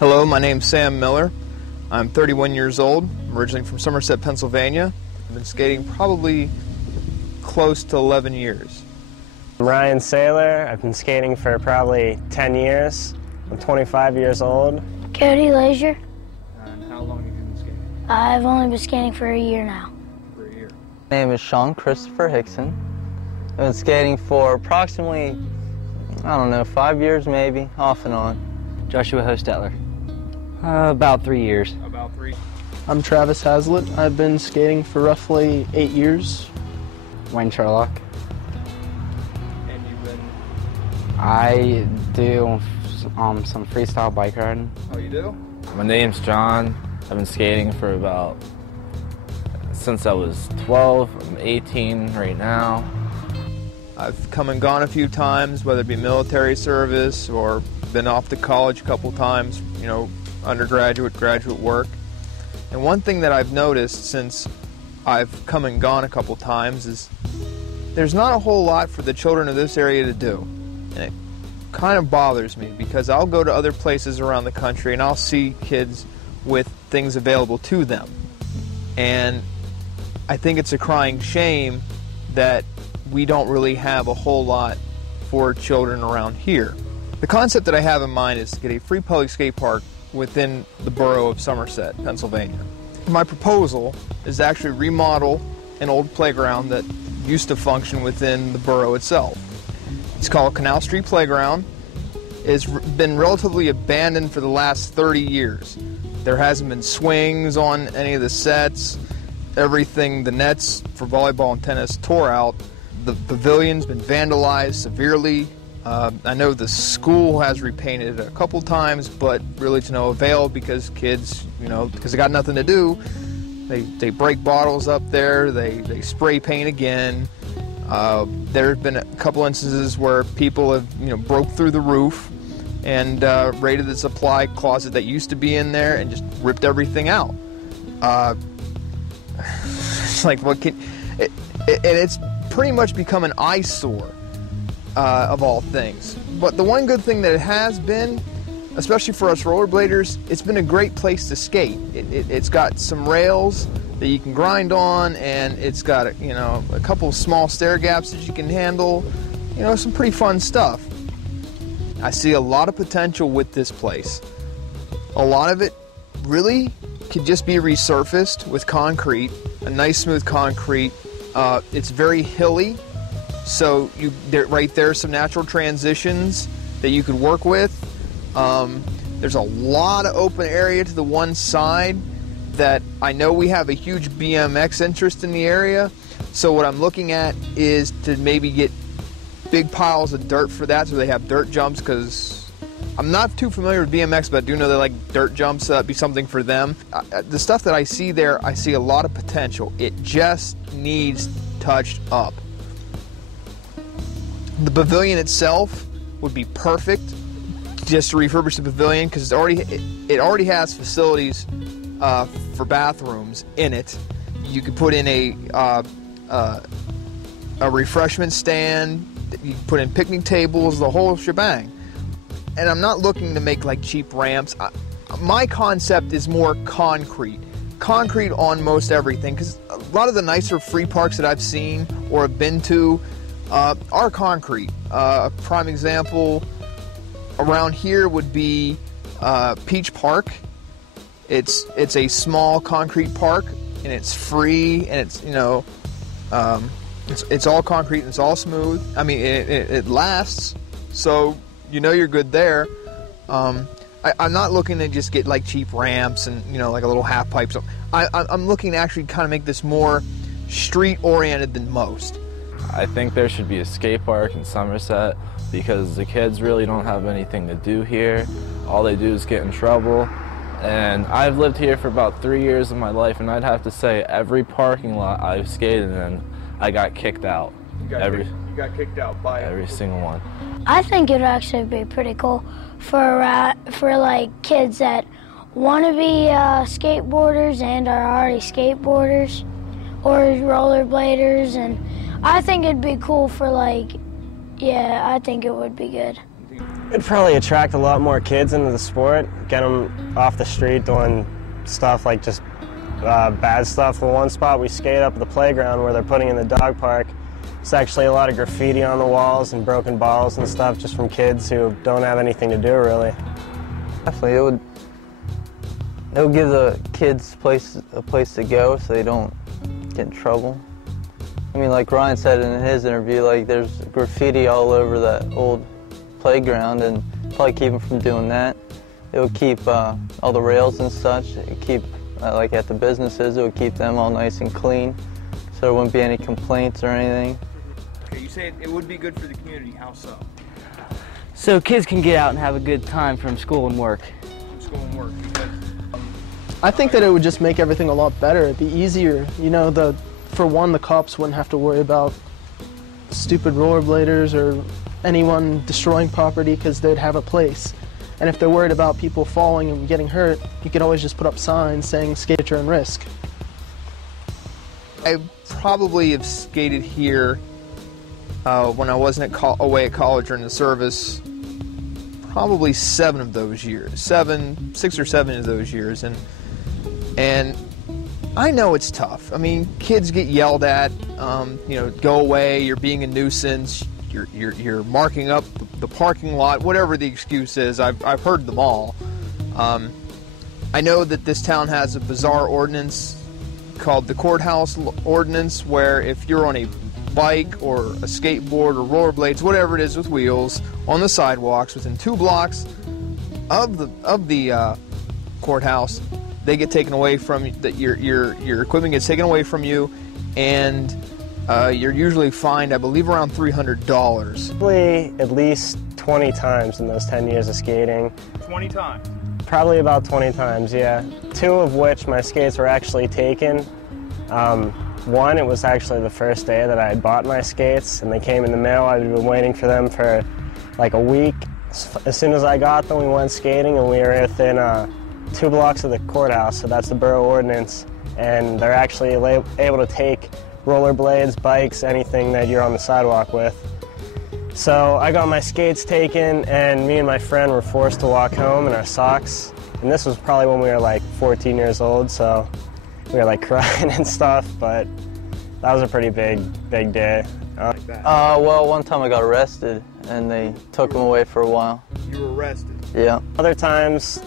Hello, my name's Sam Miller. I'm 31 years old. I'm originally from Somerset, Pennsylvania. I've been skating probably close to 11 years. I'm Ryan Saylor. I've been skating for probably 10 years. I'm 25 years old. Cody Leisure. And how long have you been skating? I've only been skating for a year now. For a year. My name is Sean Christopher Hickson. I've been skating for approximately, 5 years maybe, off and on. Joshua Hostetler. About 3 years. About 3. I'm Travis Hazlitt. I've been skating for roughly 8 years. Wayne Sherlock. And you've been... I do some freestyle bike riding. Oh, you do? My name's John. I've been skating for since I was 12. I'm 18 right now. I've come and gone a few times, whether it be military service or been off to college a couple times, undergraduate, graduate work. And one thing that I've noticed since I've come and gone a couple times is there's not a whole lot for the children of this area to do. And it kind of bothers me because I'll go to other places around the country and I'll see kids with things available to them. And I think it's a crying shame that we don't really have a whole lot for children around here. The concept that I have in mind is to get a free public skate park within the borough of Somerset, Pennsylvania. My proposal is to actually remodel an old playground that used to function within the borough itself. It's called Canal Street Playground. It's been relatively abandoned for the last 30 years. There hasn't been swings on any of the sets. Everything, the nets for volleyball and tennis tore out. The pavilion's been vandalized severely. I know the school has repainted it a couple times, but really to no avail because kids, because they got nothing to do, they break bottles up there, they spray paint again. There have been a couple instances where people have, broke through the roof and raided the supply closet that used to be in there and just ripped everything out. It's like, and it's pretty much become an eyesore. Of all things. But the one good thing that it has been, especially for us rollerbladers, it's been a great place to skate. It's got some rails that you can grind on, and it's got a couple of small stair gaps that you can handle. Some pretty fun stuff. I see a lot of potential with this place. A lot of it really could just be resurfaced with concrete, a nice smooth concrete. It's very hilly. So right there are some natural transitions that you could work with. There's a lot of open area to the one side that I know we have a huge BMX interest in the area. So what I'm looking at is to maybe get big piles of dirt for that so they have dirt jumps, because I'm not too familiar with BMX, but I do know they like dirt jumps, so that'd be something for them. The stuff that I see there, I see a lot of potential. It just needs touched up. The pavilion itself would be perfect just to refurbish the pavilion because it already has facilities for bathrooms in it. You could put in a refreshment stand, you can put in picnic tables, the whole shebang. And I'm not looking to make like cheap ramps. My concept is more concrete on most everything, because a lot of the nicer free parks that I've seen or have been to are concrete. A prime example around here would be Peach Park. It's a small concrete park, and it's free, and it's all concrete and it's all smooth. I mean, it lasts, so you're good there. I'm not looking to just get like cheap ramps and like a little half pipe. So I'm looking to actually kind of make this more street oriented than most. I think there should be a skate park in Somerset because the kids really don't have anything to do here. All they do is get in trouble. And I've lived here for about 3 years of my life, and I'd have to say every parking lot I've skated in, I got kicked out. You got kicked out by every single one. I think it'd actually be pretty cool for like kids that want to be skateboarders and are already skateboarders or rollerbladers, and I think it'd be cool for I think it would be good. It'd probably attract a lot more kids into the sport, get them off the street doing stuff like just bad stuff. The one spot we skate up at the playground where they're putting in the dog park, it's actually a lot of graffiti on the walls and broken balls and stuff just from kids who don't have anything to do, really. Definitely, it would give the kids a place to go so they don't get in trouble. I mean, like Ryan said in his interview, like there's graffiti all over that old playground, and probably keep them from doing that. It would keep all the rails and such. It would keep, like at the businesses, it would keep them all nice and clean, so there wouldn't be any complaints or anything. Okay, you say it would be good for the community. How so? So kids can get out and have a good time from school and work. From school and work, because I think that it would just make everything a lot better. It'd be easier. You know, for one, the cops wouldn't have to worry about stupid rollerbladers or anyone destroying property because they'd have a place. And if they're worried about people falling and getting hurt, you could always just put up signs saying skate at your own risk. I probably have skated here when I wasn't away at college or in the service, probably 7 of those years, 6 or 7 of those years, and I know it's tough. I mean, kids get yelled at, you know, go away, you're being a nuisance, you're marking up the parking lot, whatever the excuse is. I've heard them all. I know that this town has a bizarre ordinance called the courthouse ordinance, where if you're on a bike or a skateboard or rollerblades, whatever it is with wheels, on the sidewalks within 2 blocks of the courthouse, they get taken away from you. That your equipment gets taken away from you, and you're usually fined, I believe, around $300. Probably at least 20 times in those 10 years of skating. 20 times. Probably about 20 times, yeah. 2 of which my skates were actually taken. One, it was actually the first day that I had bought my skates, and they came in the mail. I'd been waiting for them for like a week. As soon as I got them, we went skating, and we were within 2 blocks of the courthouse, so that's the borough ordinance, and they're actually able to take rollerblades, bikes, anything that you're on the sidewalk with. So I got my skates taken, and me and my friend were forced to walk home in our socks, and this was probably when we were like 14 years old, so we were like crying and stuff, but that was a pretty big day. Well, one time I got arrested, and they took them away for a while. You were arrested? Yeah. Other times,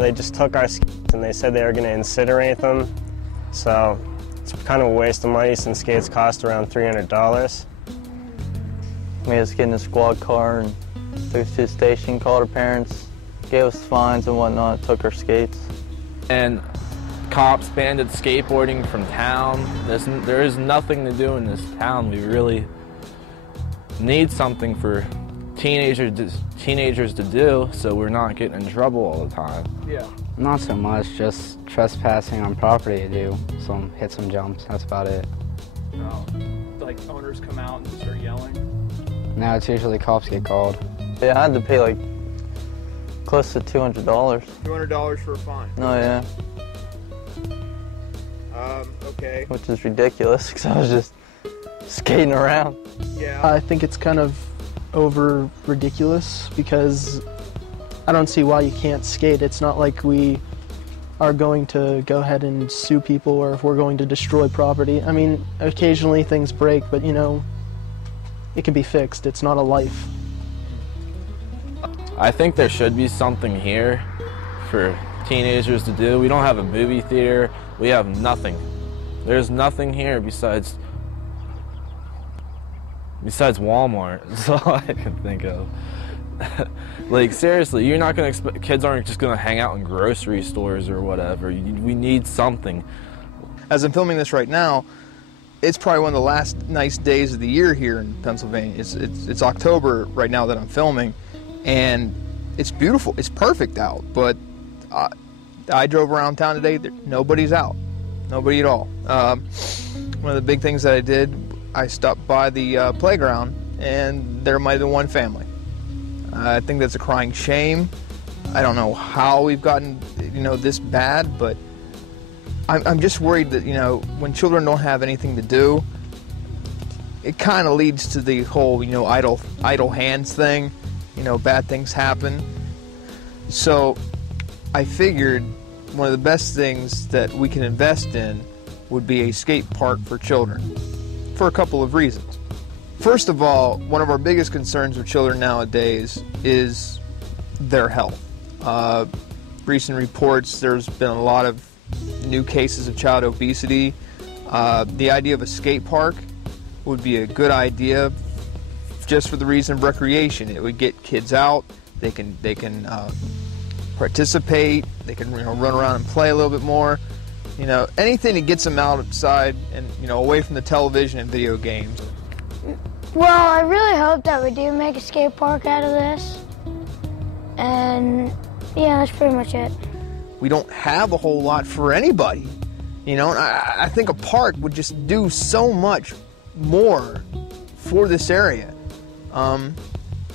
they just took our skates and they said they were going to incinerate them. So it's kind of a waste of money since skates cost around $300. Made us get in a squad car and took us to the station, called our parents, gave us fines and whatnot, took our skates. And cops banned skateboarding from town. There is nothing to do in this town. We really need something for teenagers to do, so we're not getting in trouble all the time. Yeah. Not so much, just trespassing on property to do some hit some jumps. That's about it. No. Like owners come out and start yelling? Now it's usually cops get called. Yeah, I had to pay like close to $200. $200 for a fine? Oh yeah. Okay. Which is ridiculous, because I was just skating around. Yeah. I think it's kind of over ridiculous because I don't see why you can't skate. It's not like we are going to go ahead and sue people or if we're going to destroy property. I mean, occasionally things break, but you know, it can be fixed. It's not a life. I think there should be something here for teenagers to do. We don't have a movie theater. We have nothing. There's nothing here besides Walmart. That's all I can think of. Like, seriously, you're not going to kids aren't just going to hang out in grocery stores or whatever. We need something. As I'm filming this right now, it's probably one of the last nice days of the year here in Pennsylvania. It's October right now that I'm filming, and it's beautiful. It's perfect out, but I drove around town today. Nobody's out. Nobody at all. One of the big things that I did, I stopped by the playground, and there might have been one family. I think that's a crying shame. I don't know how we've gotten, this bad, but I'm just worried that, when children don't have anything to do, it kind of leads to the whole, idle hands thing. bad things happen. So I figured one of the best things that we can invest in would be a skate park for children, for a couple of reasons. First of all, one of our biggest concerns with children nowadays is their health. Recent reports, there's been a lot of new cases of child obesity. The idea of a skate park would be a good idea just for the reason of recreation. It would get kids out, they can participate, they can run around and play a little bit more. Anything that gets them outside and away from the television and video games. Well, I really hope that we do make a skate park out of this. And yeah, that's pretty much it. We don't have a whole lot for anybody. And I think a park would just do so much more for this area.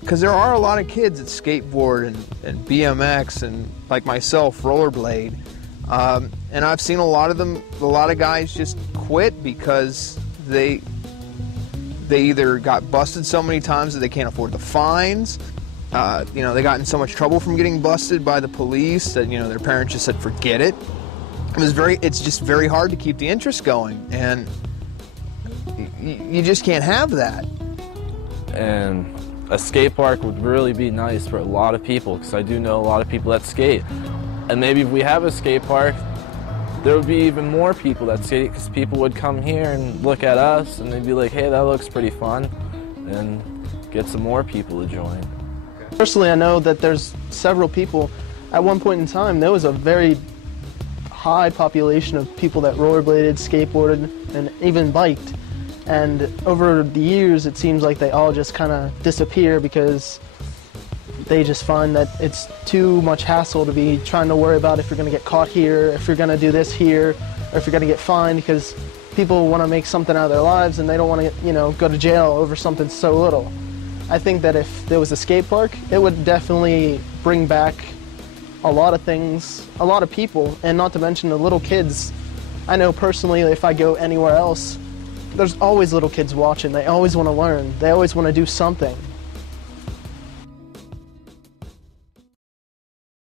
Because there are a lot of kids that skateboard and BMX and, like myself, rollerblade. And I've seen a lot of guys just quit because they either got busted so many times that they can't afford the fines. They got in so much trouble from getting busted by the police that, their parents just said, forget it. It's just very hard to keep the interest going, and you just can't have that. And a skate park would really be nice for a lot of people, because I do know a lot of people that skate. And maybe if we have a skate park, there would be even more people that skate, because people would come here and look at us and they'd be like, hey, that looks pretty fun, and get some more people to join. Personally, I know that there's several people. At one point in time, there was a very high population of people that rollerbladed, skateboarded, and even biked. And over the years, it seems like they all just kind of disappear because they just find that it's too much hassle to be trying to worry about if you're going to get caught here, if you're going to do this here, or if you're going to get fined, because people want to make something out of their lives and they don't want to, go to jail over something so little. I think that if there was a skate park, it would definitely bring back a lot of things, a lot of people, and not to mention the little kids. I know personally, if I go anywhere else, there's always little kids watching. They always want to learn. They always want to do something.